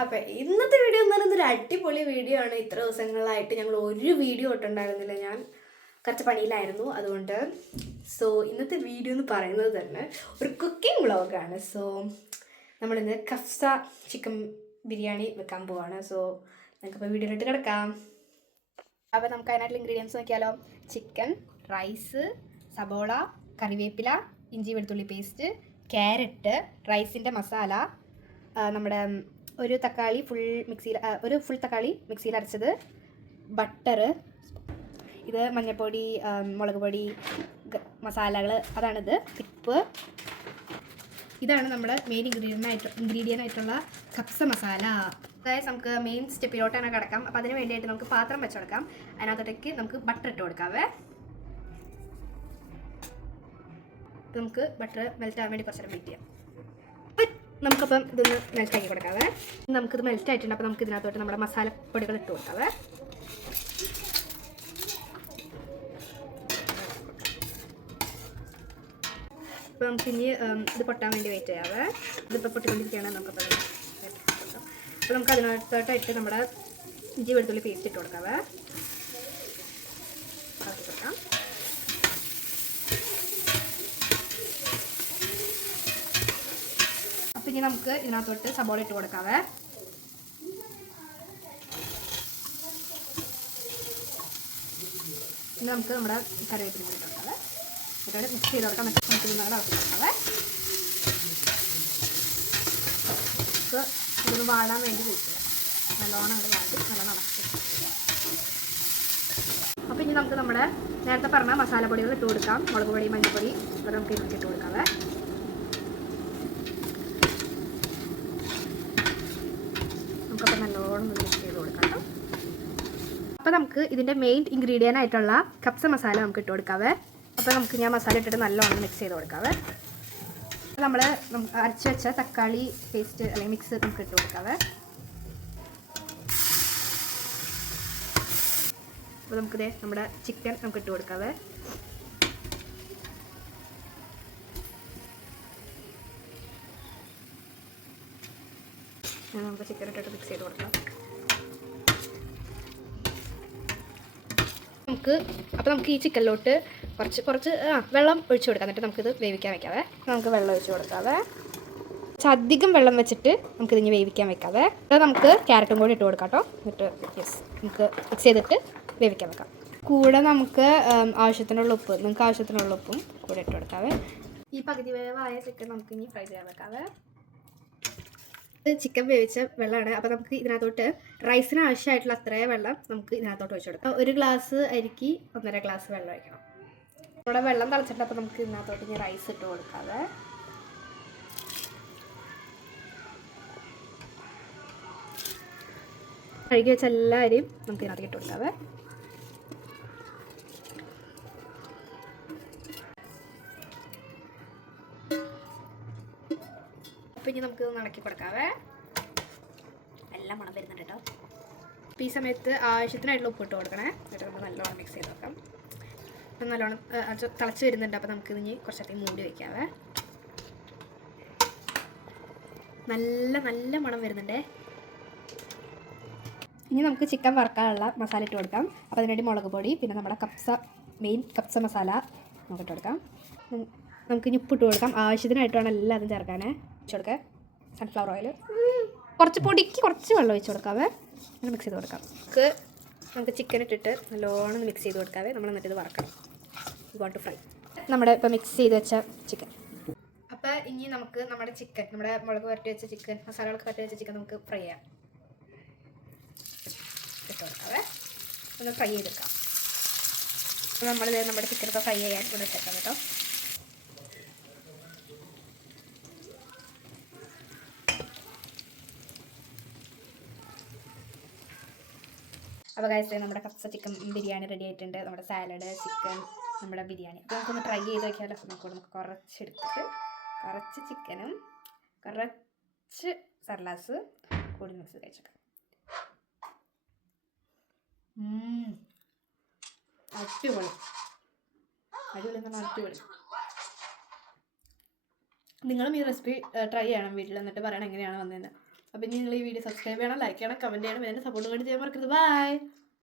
അപ്പം ഇന്നത്തെ വീഡിയോ എന്ന് പറയുന്നത് ഒരു അടിപൊളി വീഡിയോ ആണ്. ഇത്ര ദിവസങ്ങളായിട്ട് ഞങ്ങൾ ഒരു വീഡിയോ ഇട്ടുണ്ടായിരുന്നില്ല. ഞാൻ കുറച്ച് പണിയിലായിരുന്നു. അതുകൊണ്ട് ഇന്നത്തെ വീഡിയോ എന്ന് പറയുന്നത് തന്നെ ഒരു കുക്കിംഗ് വ്ളോഗാണ്. നമ്മളിന്ന് കഫ്സ ചിക്കൻ ബിരിയാണി വെക്കാൻ പോവാണ്. നമുക്കിപ്പോൾ വീഡിയോയിലിട്ട് കിടക്കാം. അപ്പോൾ നമുക്ക് അതിനായിട്ടുള്ള ഇൻഗ്രീഡിയൻസ് നോക്കിയാലോ. ചിക്കൻ, റൈസ്, സബോള, കറിവേപ്പില, ഇഞ്ചി വെളുത്തുള്ളി പേസ്റ്റ്, ക്യാരറ്റ്, റൈസിൻ്റെ മസാല, നമ്മുടെ ഒരു തക്കാളി ഫുൾ തക്കാളി മിക്സിയിൽ അരച്ചത്, ബട്ടർ, ഇത് മഞ്ഞൾപ്പൊടി, മുളക് പൊടി, മസാലകൾ, അതാണിത്. ഉപ്പ്. ഇതാണ് നമ്മുടെ മെയിൻ ഇൻഗ്രീഡിയൻ്റ് ആയിട്ടുള്ള കപ്സ മസാല. അതായത് നമുക്ക് മെയിൻ സ്റ്റെപ്പിലോട്ടാണ് കിടക്കാം. അപ്പോൾ അതിന് വേണ്ടിയിട്ട് നമുക്ക് പാത്രം വെച്ച് കൊടുക്കാം. അതിനകത്തോട്ടേക്ക് നമുക്ക് ബട്ടർ ഇട്ട് കൊടുക്കാവേ. നമുക്ക് ബട്ടർ മെൽറ്റ് ആവാൻ വേണ്ടി കുറച്ച് നേരം വെയിറ്റ് ചെയ്യാം. നമുക്കപ്പം ഇതൊന്ന് മെൽറ്റാക്കി കൊടുക്കാവേ. നമുക്കിത് മെൽറ്റ് ആയിട്ടുണ്ട്. അപ്പോൾ നമുക്ക് ഇതിനകത്തോട്ട് നമ്മുടെ മസാലപ്പൊടികൾ ഇട്ട് കൊടുക്കാവേ. അപ്പോൾ നമുക്ക് ഇനി ഇത് പൊട്ടാൻ വേണ്ടി വെയിറ്റ് ചെയ്യാവേ. ഇതിപ്പോൾ പൊട്ടിക്കൊണ്ടിരിക്കുകയാണ്. നമുക്കപ്പോൾ കൊടുക്കാം. അപ്പോൾ നമുക്ക് അതിനകത്തോട്ടായിട്ട് നമ്മുടെ ഇഞ്ചി വെളുത്തുള്ളി പേസ്റ്റ് ഇട്ട് കൊടുക്കാവേ. ഇളക്കി കൊടുക്കാം. അപ്പോൾ ഇനി നമുക്ക് ഇതിനകത്തോട്ട് സബോള ഇട്ട് കൊടുക്കാവേ. ഇനി നമുക്ക് നമ്മുടെ കറിവേപ്പില ഇട്ട് കൊടുക്കാവേ. ഇതോടെ മിക്സ് ചെയ്ത് കൊടുക്കാം. എന്നിട്ട് നമുക്ക് ഇതിനോട് ഇളക്കി കൊടുക്കാവേ. നമുക്ക് ഇതൊന്ന് വാടാൻ വേണ്ടി വെക്കുക. നല്ലോണം അവിടെ വാടി നല്ലോണം ഇളക്കി. അപ്പോൾ ഇനി നമുക്ക് നമ്മുടെ നേരത്തെ പറഞ്ഞ മസാലപ്പൊടികൾ ഇട്ട് കൊടുക്കാം. മുളക് പൊടി, മഞ്ഞൾപ്പൊടി, അത് നമുക്ക് ഇതിലേക്ക് ഇട്ട് കൊടുക്കാവേ. നമുക്കപ്പോൾ നല്ലോണം മിക്സ് ചെയ്ത് കൊടുക്കാം. അപ്പോൾ നമുക്ക് ഇതിൻ്റെ മെയിൻ ഇൻഗ്രീഡിയൻ്റ് ആയിട്ടുള്ള കപ്സ മസാല നമുക്ക് ഇട്ട് കൊടുക്കാവേ. അപ്പോൾ നമുക്ക് ഞാൻ മസാല ഇട്ടിട്ട് നല്ലോണം മിക്സ് ചെയ്ത് കൊടുക്കാവേ. നമ്മൾ അരച്ച് വെച്ച തക്കാളി പേസ്റ്റ് അല്ലെങ്കിൽ മിക്സ് നമുക്ക് ഇട്ട് കൊടുക്കാവേ. അപ്പോൾ നമുക്കിത് നമ്മുടെ ചിക്കൻ നമുക്ക് ഇട്ട് കൊടുക്കാവേ. നമുക്ക് ചിക്കൻ ഇട്ടിട്ട് മിക്സ് ചെയ്ത് കൊടുക്കാം. നമുക്ക് ഈ ചിക്കനിലോട്ട് കുറച്ച് വെള്ളം ഒഴിച്ച് കൊടുക്കാം. എന്നിട്ട് നമുക്കിത് വേവിക്കാൻ വെക്കാവേ. നമുക്ക് വെള്ളം ഒഴിച്ച് കൊടുക്കാവേ. അധികം വെള്ളം വെച്ചിട്ട് നമുക്കിതിന് വേവിക്കാൻ വെക്കാവേ. അത് നമുക്ക് ക്യാരറ്റും കൂടി ഇട്ട് കൊടുക്കാം കേട്ടോ. എന്നിട്ട് നമുക്ക് മിക്സ് ചെയ്തിട്ട് വേവിക്കാൻ വെക്കാം. കൂടെ നമുക്ക് ആവശ്യത്തിനുള്ള ഉപ്പും കൂടെ ഇട്ട് കൊടുക്കാവേ. ഈ പകുതി വേവായ ചിക്കൻ നമുക്ക് ഇനി ഫ്രൈ ചെയ്യാൻ വെക്കാവേ. ചിക്കൻ വേവിച്ച വെള്ളമാണ്. അപ്പോൾ നമുക്ക് ഇതിനകത്തോട്ട് റൈസിന് ആവശ്യമായിട്ടുള്ള അത്രയും വെള്ളം നമുക്ക് ഇതിനകത്തോട്ട് ഒഴിച്ചു കൊടുക്കാം. 1 ഗ്ലാസ് അരിക്ക് 1.5 ഗ്ലാസ് വെള്ളം ഒഴിക്കണം. നമ്മുടെ വെള്ളം തിളച്ചിട്ട് അപ്പോൾ നമുക്ക് ഇതിനകത്തോട്ട് ഇനി റൈസ് ഇട്ട് കൊടുക്കാതെ കഴുകി വെച്ച എല്ലാ അരിയും നമുക്ക് ഇതിനകത്ത് ഇട്ട് കൊടുക്കാവേ. അപ്പോൾ ഇനി നമുക്ക് നടക്കി കൊടുക്കാവേ. എല്ലാം മണം വരുന്നുണ്ട് കേട്ടോ. അപ്പോൾ ഈ സമയത്ത് ആവശ്യത്തിനായിട്ടുള്ള ഉപ്പ് ഇട്ട് കൊടുക്കണേ. എന്നിട്ട് നമുക്ക് നല്ലോണം മിക്സ് ചെയ്ത് വെക്കാം. അപ്പം നല്ലോണം തിളച്ച് വരുന്നുണ്ട്. അപ്പോൾ നമുക്ക് ഇനി കുറച്ചധികം മൂടി വയ്ക്കാവേ. നല്ല മണം വരുന്നുണ്ടേ. ഇനി നമുക്ക് ചിക്കൻ വറുക്കാനുള്ള മസാല ഇട്ട് കൊടുക്കാം. അപ്പോൾ അതിനുവേണ്ടി മുളക് പൊടി, പിന്നെ നമ്മുടെ മെയിൻ കപ്സ മസാല നമുക്ക് ഇട്ട് കൊടുക്കാം. നമുക്ക് ഇനി ഉപ്പിട്ട് കൊടുക്കാം. ആവശ്യത്തിനായിട്ട് വേണം എല്ലാതും ചേർക്കാനേ. ഒഴിച്ച് കൊടുക്കുക. സൺഫ്ലവർ ഓയിൽ കുറച്ച് പൊടിക്ക് കുറച്ച് വെള്ളം ഒഴിച്ച് കൊടുക്കാവേ. അങ്ങനെ മിക്സ് ചെയ്ത് കൊടുക്കാം. നമുക്ക് ചിക്കൻ ഇട്ടിട്ട് നല്ലോണം മിക്സ് ചെയ്ത് കൊടുക്കാവേ. നമ്മൾ എന്നിട്ട് ഇത് വറക്കണം. വാണ്ട് ടു ഫ്രൈ നമ്മുടെ ഇപ്പോൾ മിക്സ് ചെയ്ത് വെച്ച ചിക്കൻ. അപ്പോൾ ഇനി നമുക്ക് നമ്മുടെ മുളക് വരട്ടി വെച്ച ചിക്കൻ, മസാലകളൊക്കെ വരട്ടി വെച്ച ചിക്കൻ നമുക്ക് ഫ്രൈ ചെയ്യാം. ഇട്ട് കൊടുക്കാവേ. ഒന്ന് ഫ്രൈ ചെയ്തെടുക്കാം. നമ്മുടെ ചിക്കനൊക്കെ ഫ്രൈ ചെയ്യാൻ ഇവിടെ വെച്ചേക്കാം കേട്ടോ. അപ്പോൾ ഗൈസ് നമ്മുടെ കപ്സ ചിക്കൻ ബിരിയാണി റെഡി ആയിട്ടുണ്ട്. നമ്മുടെ സാലഡ്, ചിക്കൻ, നമ്മുടെ ബിരിയാണി. അപ്പോൾ നമുക്കൊന്ന് ട്രൈ ചെയ്ത് നോക്കിയാലോ. നമുക്ക് കുറച്ചെടുത്തിട്ട് കുറച്ച് ചിക്കനും കുറച്ച് സർലാസ് കൂടി മിക്സ് ചെയ്ത് കഴിച്ചേക്കാം. അടിപൊളി എന്ന് പറഞ്ഞാൽ അടിപൊളി. നിങ്ങളും ഈ റെസിപ്പി ട്രൈ ചെയ്യണം വീട്ടിൽ. എന്നിട്ട് പറയണം എങ്ങനെയാണ് വന്നതെന്ന്. അപ്പം ഇനി നിങ്ങൾ ഈ വീഡിയോ സബ്സ്ക്രൈബ് ചെയ്യണം, ലൈക്ക് ചെയ്യണം, കമൻറ്റ് ചെയ്യണം, എന്നെ സപ്പോർട്ട് കൂടി ചെയ്യാൻ മറക്കരുത്. ബൈ.